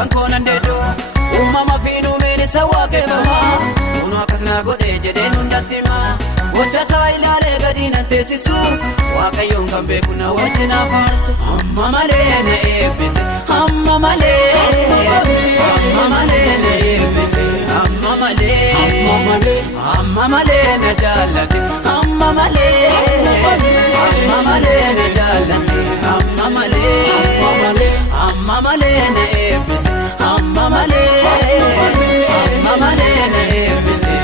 kan konan dedo umama finu meni sawake mama uno akasna gode jede nundatima gocha sailale gadina tesisu wakayon kan bekuna wajina farsu amma male na ebise amma male na ebise amma male na jalate amma male na jalate amma male na ebise amma male na ebise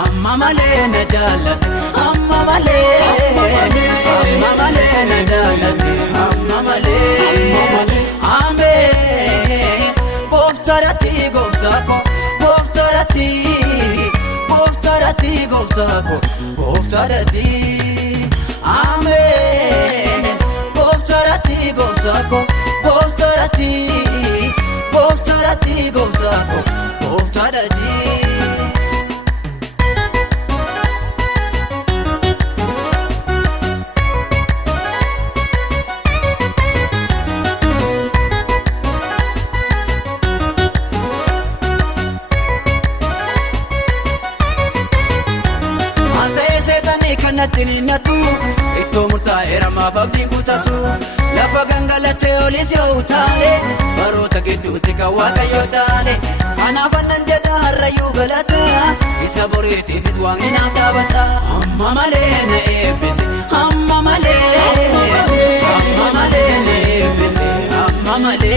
amma male na jalate amma male na jalate amma male ame goftarati goftako goftarati goftako goftarati amen goftarati goftako goftarati goftako goftarati Tinatu ito murta era mafabdin kutatu lafa gangalate olisi utale barota gidduuti kawaka yotale anafannan jeda harrayu galata isa boriti fiswangina tabata amma male na ebise amma male na ebise amma male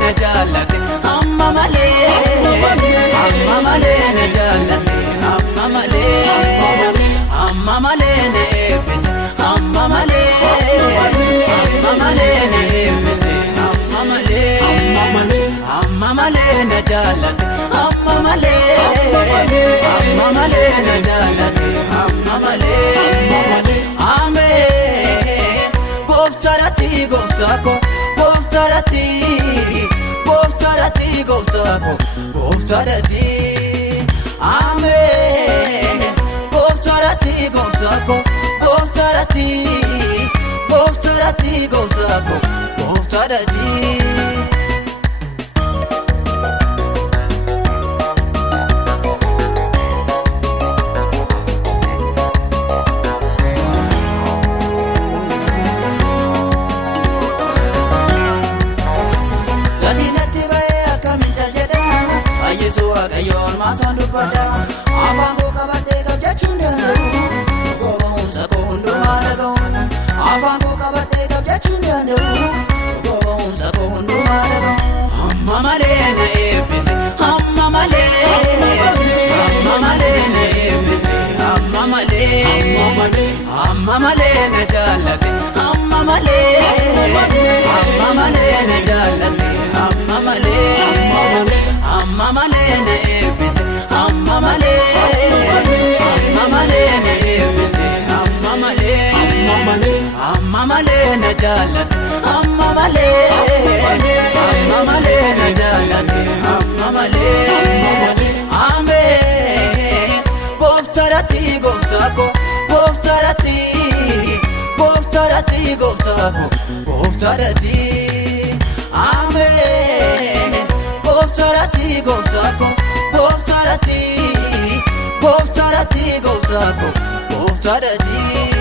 na jalate amma male na jalate amma male na ebise amma male na ebise amma male na jalate amma male na jalate amma male ame goftarati goftako goftarati goftako goftarati amen goftarati goftako goftarati goftako goftarati Ayon masandu pada abango kabate kabjachunda gobonsa kondo marago abango kabate kabjachunda gobonsa kondo marago amma male na ebise amma male na ebise amma male na jalate amma male na jalate amma male na ebise amma male na ebise amma male na jalate amma male na jalate amma male ame goftarati goftako goftarati goftako goftarati amen goftarati goftako goftarati goftako goftarati